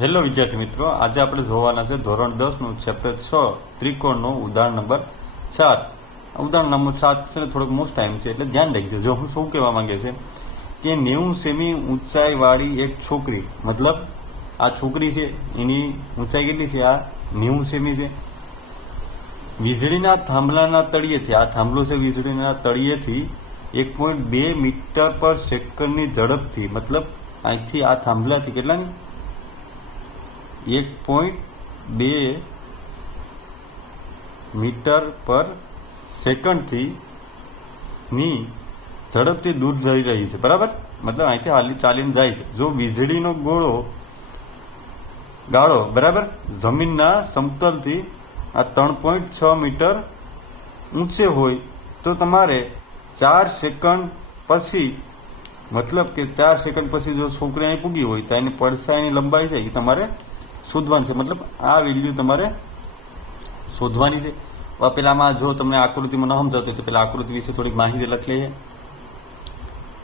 Hello વિદ્યાર્થી મિત્રો, આજે આપણે જોવાના છે ધોરણ દસનું ચેપ્ટર છ, ત્રિકોણનું ઉદાહરણ નંબર સાત. ઉદાહરણ નંબર સાત છે થોડોક મોસ્ટ ટાઈમ છે, એટલે ધ્યાન રાખજો. જો હું શું કહેવા માંગે છે? કે નેવું સેમી ઊંચાઈ વાળી એક છોકરી, મતલબ આ છોકરી છે, એની ઊંચાઈ કેટલી છે? આ નેવું સેમી છે. વીજળીના થાંભલાના તળિયેથી, આ થાંભલો છે વીજળીના તળિયેથી એક પોઈન્ટ બે મીટર પર સેકન્ડની ઝડપથી, મતલબ અહીંથી આ થાંભલાથી કેટલાની? એક પોઈન્ટ બે મીટર પર સેકન્ડથી ની ઝડપથી દૂર જઈ રહી છે. બરાબર? મતલબ અહીંથી હાલી ચાલીને જાય છે. જો વીજળીનો ગોળો, ગાળો, બરાબર? જમીનના સમતલથી આ ત્રણ પોઈન્ટ છ મીટર ઊંચે હોય, તો તમારે ચાર સેકન્ડ પછી, મતલબ કે ચાર સેકન્ડ પછી જો છોકરી અહીં પૂગી હોય, તો એની પડસાઈની લંબાઈ છે એ તમારે શોધવાની છે. મતલબ આ વેલ્યુ તમારે શોધવાની છે. પેલામાં જો તમને આકૃતિમાં ન સમજાતું તો પેલા આકૃતિ વિશે થોડીક માહિતી લખી લઈએ.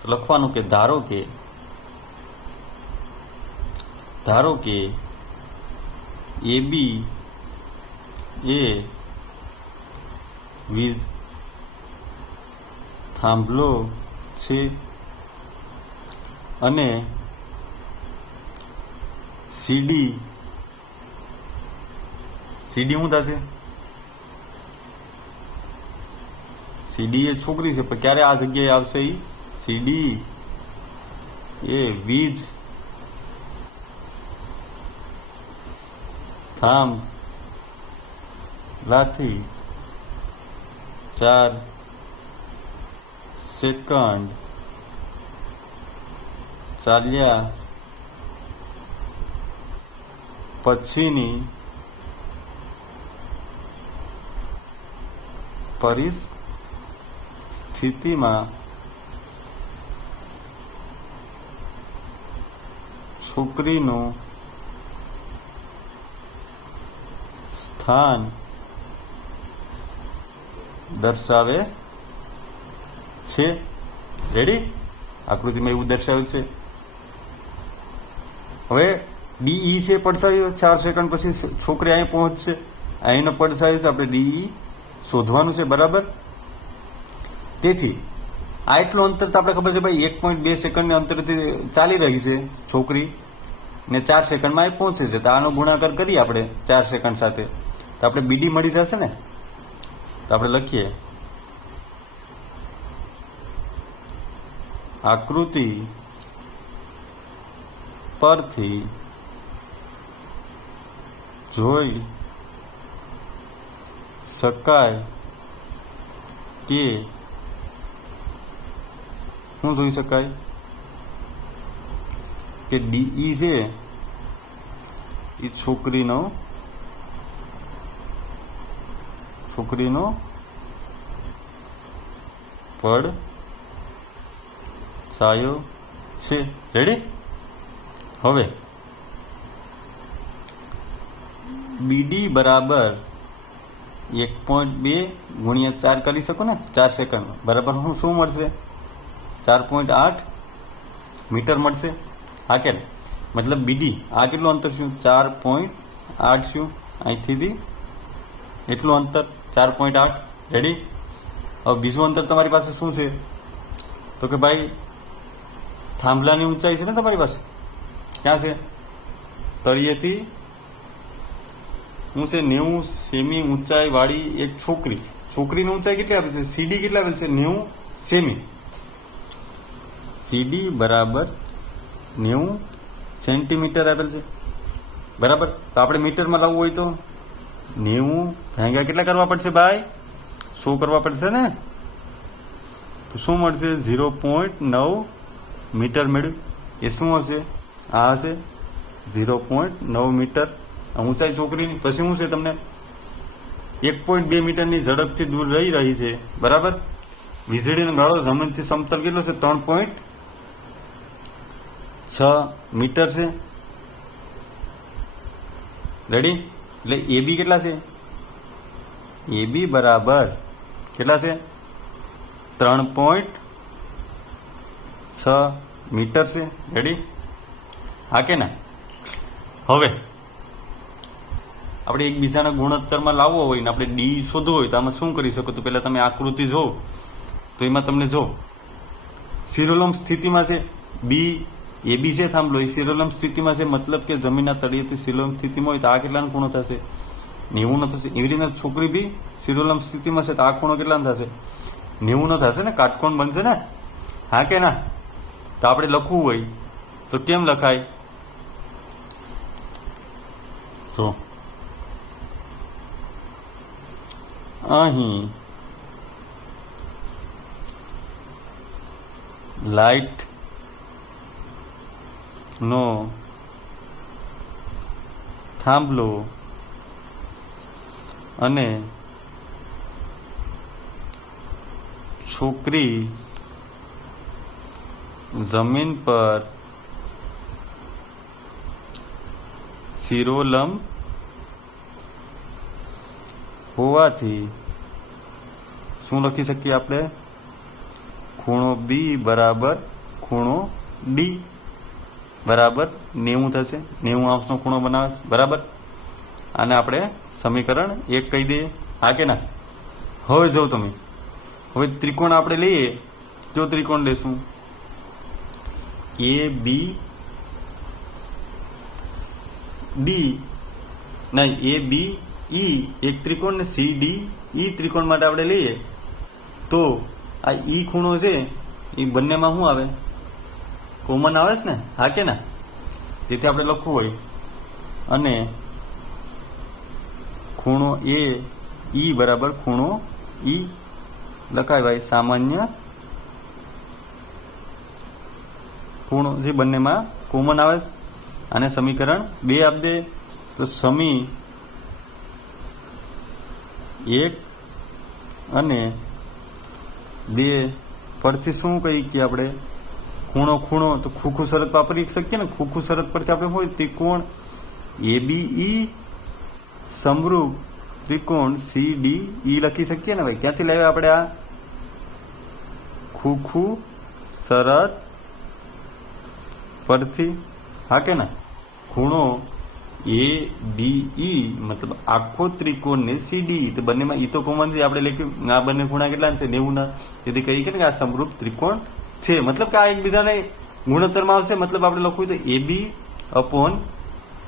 તો લખવાનું કે ધારો કે ધારો કે એ બી એ વીજ થાંભલો છે અને સીડી સીડી શું થશે? સીડી એ છોકરી છે, પણ ક્યારે આ જગ્યાએ આવશે ઈ? સીડી એ વીજ. થાંભ લાથી. ચાર. સેકન્ડ. ચાલ્યા. પછીની પરિસ્થિતિમાં છોકરીનું સ્થાન દર્શાવે છે. રેડી આકૃતિમાં એવું દર્શાવેલ છે. હવે ડીઈ છે પડસાવ્યો ચાર સેકન્ડ પછી છોકરી અહીં પહોંચશે. અહીંનો પડસાવ્યો છે, આપણે ડીઈ શોધવાનું છે, બરાબર? તેથી આ એટલું અંતર તો આપણે ખબર છે ભાઈ, એક પોઈન્ટ બે સેકન્ડની અંતરથી ચાલી રહી છે છોકરી ને ચાર સેકન્ડમાં એ પહોંચે છે. તો આનો ગુણાકાર કરીએ આપણે ચાર સેકન્ડ સાથે. તો આપણે બીડી મળી જશે ને? તો આપણે લખીએ. આકૃતિ પરથી જોઈ શકાય કે શું જોઈ શકાય? કે ડીઈ છે એ છોકરીનો છોકરીનો પડ સાયો છે. રેડી હવે. બીડી બરાબર એક પોઈન્ટ બે ગુણ્યા ચાર કરી શકો ને? ચાર સેકન્ડ બરાબર હું શું મળશે? ચાર પોઈન્ટ આઠ મીટર મળશે. હા કે મતલબ બીડી આ કેટલું અંતર શું ચાર પોઈન્ટ આઠ શું? અહીંથી એટલું અંતર, ચાર પોઈન્ટ આઠ. રેડી હવે બીજું અંતર તમારી પાસે શું છે? તો કે ભાઈ, થાંભલાની ઊંચાઈ છે ને તમારી પાસે? ક્યાં છે? તળિયેથી હું છે નેવું, સેમી, ઊંચાઈ વાળી એક છોકરી. છોકરીની ઊંચાઈ કેટલી આપેલ છે? સીડી કેટલી આપેલ છે? નેવું, સેમી. સીડી બરાબર નેવું સેન્ટીમીટર આપેલ છે. બરાબર? તો આપણે મીટરમાં લાવવું હોય તો? નેવું ભાંગ્યા કેટલા કરવા પડશે ભાઈ? સો કરવા પડશે ને? તો શું મળશે? ઝીરો પોઈન્ટ નવ મીટર મેળવ્યું એ શું હશે? આ હશે ઝીરો પોઈન્ટ નવ મીટર ઊંચાઈ છોકરીની, પછી શું છે તમને? એક પોઈન્ટ બે મીટરની ઝડપથી દૂર રહી રહી છે. બરાબર? વીજળીનો ગાળો જમીનથી સમતલ કેટલો છે? ત્રણ પોઈન્ટ છ મીટર છે. રેડી એટલે એ બી કેટલા છે? એ બી બરાબર. કેટલા છે? ત્રણ પોઈન્ટ છ મીટર છે. રેડી હા કે ના? હવે આપણે એકબીજાના ગુણોત્તરમાં લાવવો હોય ને આપણે ડી શોધવો હોય તો આમાં શું કરી શકો? તો પહેલાં તમે આકૃતિ જો તો એમાં તમને જો સિરોલમ સ્થિતિમાં છે. બી એ બી છે. થાંભલો. એ સિરોલમ સ્થિતિમાં છે. મતલબ કે જમીનના તળિયેથી સિરોલમ સ્થિતિમાં હોય તો આ કેટલાનો ખૂણો થશે? નેવું ન થશે. એવી રીતના છોકરી બી સિરોલમ સ્થિતિમાં છે તો આ ખૂણો કેટલાનો થશે? નેવું ન થશે ને? કાટકોણ બનશે ને? હા કે ના? તો આપણે લખવું હોય તો કેમ લખાય? તો અહીં લાઇટ નો થાંભલો અને છોકરી જમીન પર શિરોલમ હોવાથી શું લખી શકીએ આપણે? ખૂણો બી બરાબર ખૂણો ડી બરાબર નેવું થશે. નેવું અંશનો ખૂણો બનાવે બરાબર? આને આપણે સમીકરણ એક કહી દઈએ. હા કે ના? હવે જો તમે. હવે ત્રિકોણ આપણે લઈએ. જો ત્રિકોણ લેશું. એ બી ડી નહીં એ બી ઈ એક ત્રિકોણ ને સી ડી ઈ ત્રિકોણ માટે આપણે લઈએ, તો આ ઈ ખૂણો છે એ બંનેમાં શું આવે? કોમન આવે છે ને? હા કે ના? તેથી આપણે લખવું હોય. અને ખૂણો એ ઈ બરાબર ખૂણો ઈ લખાય ભાઈ, સામાન્ય ખૂણો જે બંનેમાં કોમન આવે અને સમીકરણ બે આપી દે તો સમી એક અને બે પરથી શું કહી કે આપણે ખૂણો ખૂણો તો ખૂખું શરત વાપરી શકીએ ને ખૂખું શરત પરથી આપણે હોય ત્રિકોણ એ બી ઈ સમરૂપ ત્રિકોણ સી ડી ઈ લખી શકીએ ને ભાઈ. ક્યાંથી લાવ્યા આપણે આ? ખૂખું શરત પરથી. હા કે ને? ખૂણો એ બી ઈ મતલબ આખો ત્રિકોણ ને સી ડી તો બંનેમાં ઈ તો કોમન છે, આપણે લખ્યું આ બંને ખૂણા કેટલા છે નેવું ના તેથી કહી કે આ સમરૂપ ત્રિકોણ છે. મતલબ કે આ એકબીજાને ગુણોત્તરમાં આવશે, મતલબ આપણે લખવું તો એ બી અપોન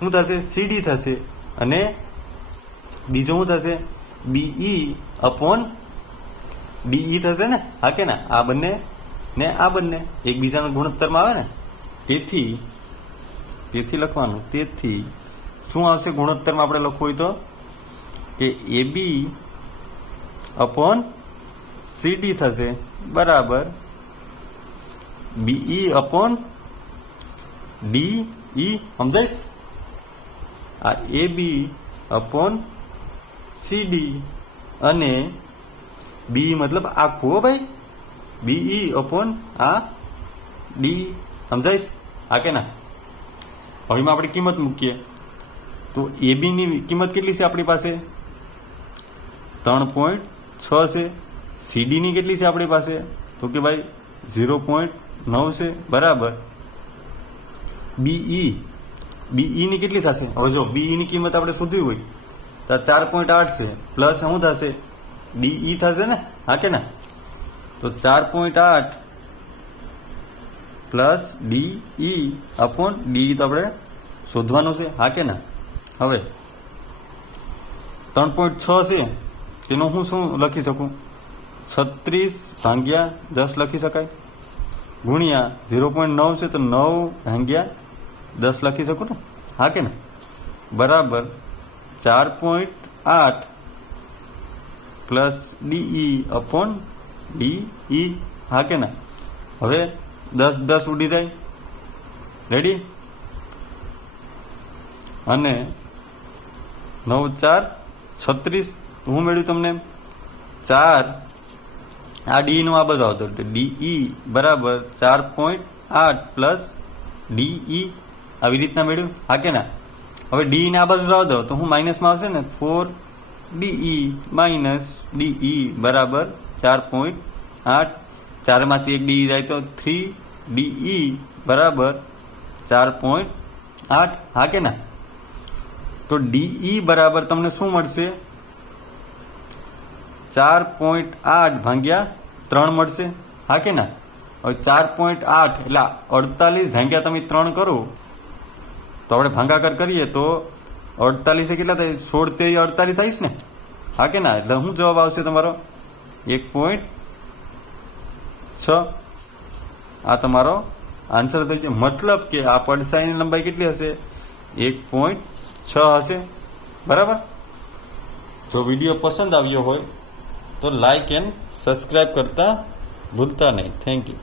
શું થશે? સી ડી થશે. અને બીજું શું થશે? બીઈ અપોન ડીઈ થશે ને? હા કે ના? આ બંને ને આ બંને. એકબીજાના ગુણોત્તરમાં આવે ને? તેથી તેથી લખવાનું, તેથી શું આવશે ગુણોત્તરમાં આપણે લખવું હોય તો? કે એ બી અપોન સીડી થશે. બરાબર. બીઈ અપોન ડી ઈ સમજાઈશ? આ એ બી અપોન સીડી અને બી મતલબ આખું હો ભાઈ? બીઈ અપોન આ ડી સમજાઈશ? હા કે ના? હવે એમાં આપણે કિંમત મૂકીએ. તો એબીની કિંમત કેટલી છે આપણી પાસે? ત્રણ પોઈન્ટ છ છે. સીડીની કેટલી છે આપણી પાસે? તો કે ભાઈ ઝીરો પોઈન્ટ નવ છે. બરાબર. બીઈ બીઈની કેટલી થશે? હવે જો બીઈની કિંમત આપણે શોધવી હોય, તો ચાર પોઈન્ટ આઠ છે. પ્લસ શું થશે? ડીઈ થશે ને? હા કે ના? તો ચાર પોઈન્ટ આઠ પ્લસ ડીઈ અપોન ડીઈ તો આપણે શોધવાનું છે. હા કે ના? હવે, ત્રણ પોઈન્ટ છ છે તેનું હું શું લખી શકું? છત્રીસ ભાંગ્યા દસ લખી શકાય. ગુણ્યા ઝીરો પોઈન્ટ નવ છે, તો નવ ભાંગ્યા દસ લખી શકું ને? હા કે ને? બરાબર ચાર પોઈન્ટ આઠ પ્લસ ડીઈ અપોન ડીઈ હા કે ના? હવે દસ દસ ઉડી જાય. રેડી અને નવ ચાર છત્રીસ, હું મેળવ્યું તમને ચાર, આ ડી નું આ બધું આવતું ડીઈ બરાબર ચાર પોઈન્ટ આઠ પ્લસ ડીઈ આવી રીતના મેળવ્યું. હા કે ના? હવે ડી ને આ બાજુ જવા તો હું માઇનસમાં આવશે ને? ફોર ડીઈ માઇનસ ડીઈ બરાબર ચાર પોઈન્ટ આઠ. ચારમાંથી એક ડીઈ જાય તો થ્રી ડીઈ બરાબર ચાર પોઈન્ટ આઠ. હા કે ના? તો ડીઈ બરાબર તમને શું મળશે? ચાર પોઈન્ટ આઠ ભાગ્યા ત્રણ મળશે. હા કે ના? હવે ચાર પોઈન્ટ આઠ એટલે અડતાલીસ ભાગ્યા તમે ત્રણ કરો, તો આપણે ભાગાકાર કરીએ તો અડતાલીસે કેટલા થાય? સોળ તે અડતાલીસ થઈશ ને? હા કે ના? એટલે શું જવાબ આવશે તમારો? એક પોઈન્ટ છ. આ તમારો આન્સર થઈ ગયો. મતલબ કે આ પડસાઈની લંબાઈ કેટલી હશે? એક પોઈન્ટ છ હશે? બરાબર? જો વીડિયો પસંદ આવ્યો હોય તો લાઇક એન્ડ સબસ્ક્રાઈબ કરતા ભૂલતા નહીં. Thank you